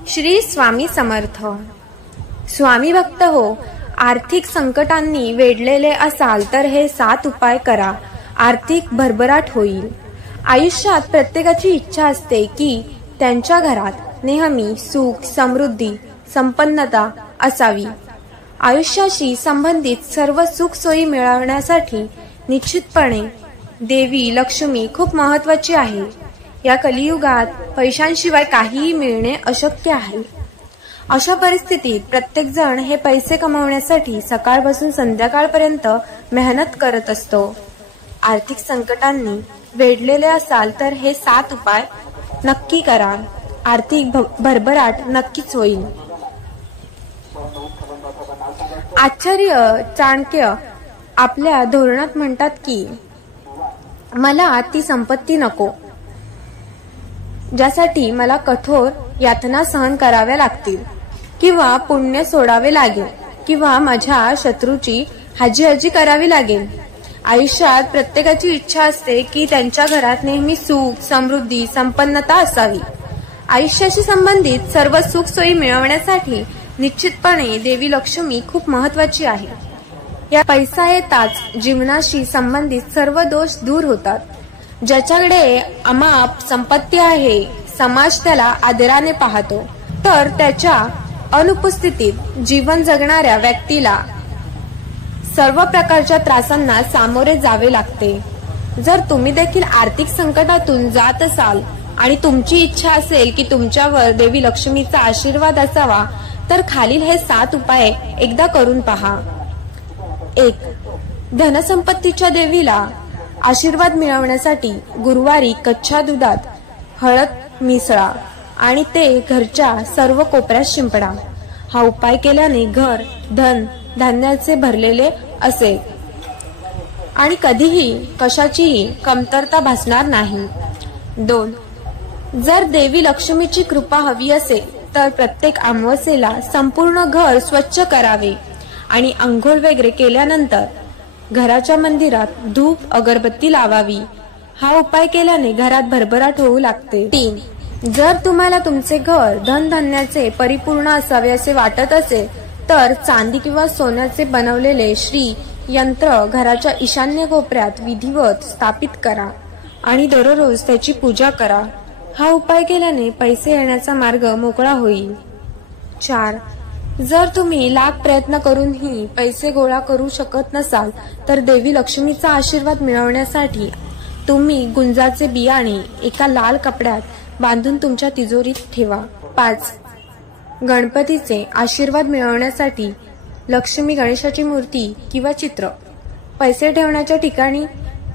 श्री स्वामी समर्थ। स्वामी भक्त हो, आर्थिक संकटांनी वेढलेले असाल तर हे 7 उपाय करा, आर्थिक भरभराट होईल। आयुष्यात प्रत्येकाची इच्छा असते की त्यांच्या घरात नेहमी सुख, समृद्धी, संपन्नता असावी। आयुष्याशी संबंधित सर्व सुख सोयी मिळवण्यासाठी निश्चितपणे देवी लक्ष्मी खूप महत्त्वाची आहे। या कलियुगात पैशांशिवाय काहीही मिळणे अशक्य आहे। अशा परिस्थितीत प्रत्येक जण हे पैसे कमवण्यासाठी सकाळपासून संध्याकाळपर्यंत मेहनत करत असतो। आर्थिक संकटांनी वेढलेले असाल तर हे 7 उपाय नक्की करा, आर्थिक भरभराट नक्कीच होईल। आचार्य चाणक्य आपल्या धोरणात म्हणतात की मला ती संपत्ती नको ज्यासाठी मला कठोर यातना सहन कराव्या लागतील, किंवा पुण्य सोडावे लागेल, किंवा माझ्या शत्रूची हाजी करावी लागेल। आयुष्यात प्रत्येकाची इच्छा असते की त्यांच्या घरात नेहमी सुख, समृद्धी, संपन्नता असावी। आयुष्याशी संबंधित सर्व सुख सोयी मिळवण्यासाठी निश्चितपणे देवी लक्ष्मी खूप महत्त्वाची आहे। या पैसा येताच जीवनाशी संबंधित सर्व दोष दूर होतात। ज्याच्याकडे अमाप संपत्ती आहे, समाज त्याला आदराने पाहतो, तर त्याच्या अनुपस्थितीत जीवन जगणाऱ्या व्यक्तीला सर्व प्रकारच्या त्रासांना सामोरे जावे लागते। जर तुम्ही देखील आर्थिक संकटातून जात असाल आणि तुमची इच्छा असेल की तुमच्यावर देवी लक्ष्मीचा आशीर्वाद असावा, तर खालील हे 7 उपाय एकदा करून पहा। 1. धनसंपत्तीच्या देवीला आशीर्वाद मिळवण्यासाठी गुरुवारी कच्च्या दुधात हळद मिसळा आणि ते घरच्या सर्व कोपऱ्यात शिंपडा। हा उपाय केल्याने घर धन धान्याचे भरलेले असेल आणि कधीही कशाचीही कमतरता भासणार नाही। 2. जर देवी लक्ष्मीची कृपा हवी असेल तर प्रत्येक अमावस्येला संपूर्ण घर स्वच्छ करावे आणि अंघोळ वगैरे केल्यानंतर घराच्या मंदिरात धूप अगरबत्ती लावावी। हा उपाय केल्याने घरात भरभराट होऊ लागते। 3. जर तुम्हाला तुमचे घर धनधान्याचे परिपूर्ण असावे असे वाटत असेल तर चांदी किंवा सोन्याचे बनवलेले श्री यंत्र घराच्या ईशान्य कोपऱ्यात विधिवत स्थापित करा आणि दररोज त्याची पूजा करा। हा उपाय केल्याने पैसे येण्याचा मार्ग मोकळा होईल। 4. जर तुम्ही लाख प्रयत्न करूनही पैसे गोळा करू शकत नसाल तर देवी लक्ष्मीचा आशीर्वाद मिळवण्यासाठी तुम्ही गुंजाचे बियाणे एका लाल कपड्यात बांधून तुमच्या तिजोरीत ठेवा। 5. गणपतीचे आशीर्वाद मिळवण्यासाठी लक्ष्मी गणेशाची मूर्ती किंवा चित्र पैसे ठेवण्याच्या ठिकाणी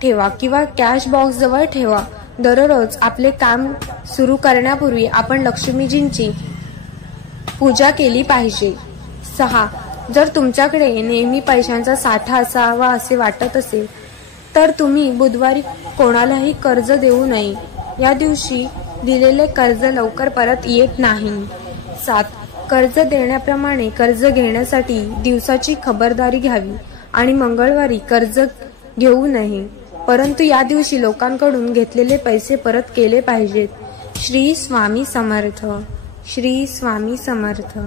ठेवा किंवा कॅश बॉक्स जवळ ठेवा। दररोज आपले काम सुरू करण्यापूर्वी आपण लक्ष्मीजींची पूजा केली पाहिजे। 6. जर तुमच्याकडे नेहमी पैशांचा साठा असावा असे वाटत असेल तर तुम्ही बुधवारी कोणालाही कर्ज देऊ नये। या दिवशी दिलेले कर्ज लवकर परत येत नाही। 7. कर्ज देण्याप्रमाणे कर्ज घेण्यासाठी दिवसाची खबरदारी घ्यावी आणि मंगळवारी कर्ज घेऊ नये, परंतु या दिवशी लोकांकडून घेतलेले पैसे परत केले पाहिजेत। श्री स्वामी समर्थ। श्री स्वामी समर्थ।